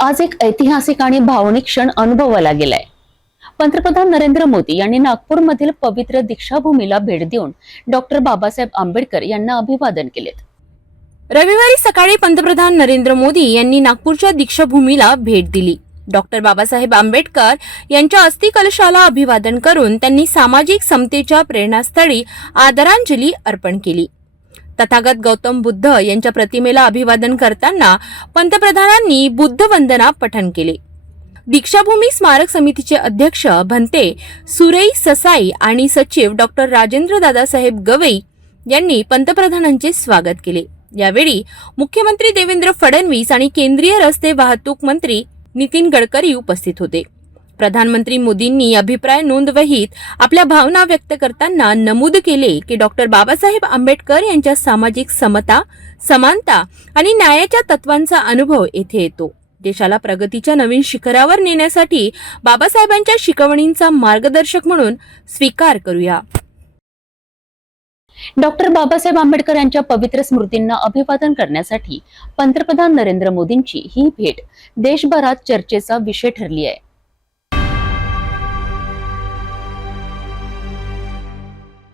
आज एक ऐतिहासिक आणि भावनिक क्षण अनुभवाला गेलाय. पंतप्रधान नरेंद्र मोदी यांनी नागपूरमधील पवित्र दीक्षाभूमीला भेट देऊन डॉक्टर बाबासाहेब आंबेडकर यांना अभिवादन केलेत. रविवारी सकाळी पंतप्रधान नरेंद्र मोदी यांनी नागपूरच्या दीक्षाभूमीला भेट दिली. डॉक्टर बाबासाहेब आंबेडकर यांच्या अस्थिकलशाला अभिवादन करून त्यांनी सामाजिक समतेच्या प्रेरणास्थळी आदरांजली अर्पण केली. तथागत गौतम बुद्ध यांच्या प्रतिमेला अभिवादन करताना पंतप्रधानांनी बुद्ध वंदना पठण केले. दीक्षाभूमी स्मारक समितीचे अध्यक्ष भंते सुरेई ससाई आणि सचिव डॉक्टर राजेंद्र दादासाहेब गवई यांनी पंतप्रधानांचे स्वागत केले. यावेळी मुख्यमंत्री देवेंद्र फडणवीस आणि केंद्रीय रस्ते वाहतूक मंत्री नितीन गडकरी उपस्थित होते. प्रधानमंत्री मोदींनी अभिप्राय नोंदवहीत आपल्या भावना व्यक्त करताना नमूद केले की डॉक्टर बाबासाहेब आंबेडकर यांच्या सामाजिक समता समानता आणि न्यायाच्या तत्वांचा अनुभव येथे येतो. देशाला प्रगतीच्या नवीन शिखरावर नेण्यासाठी बाबासाहेबांच्या शिकवणींचा मार्गदर्शक म्हणून स्वीकार करूया. डॉक्टर बाबासाहेब आंबेडकर यांच्या पवित्र स्मृतींना अभिवादन करण्यासाठी पंतप्रधान नरेंद्र मोदींची ही भेट देशभरात चर्चेचा विषय ठरली आहे.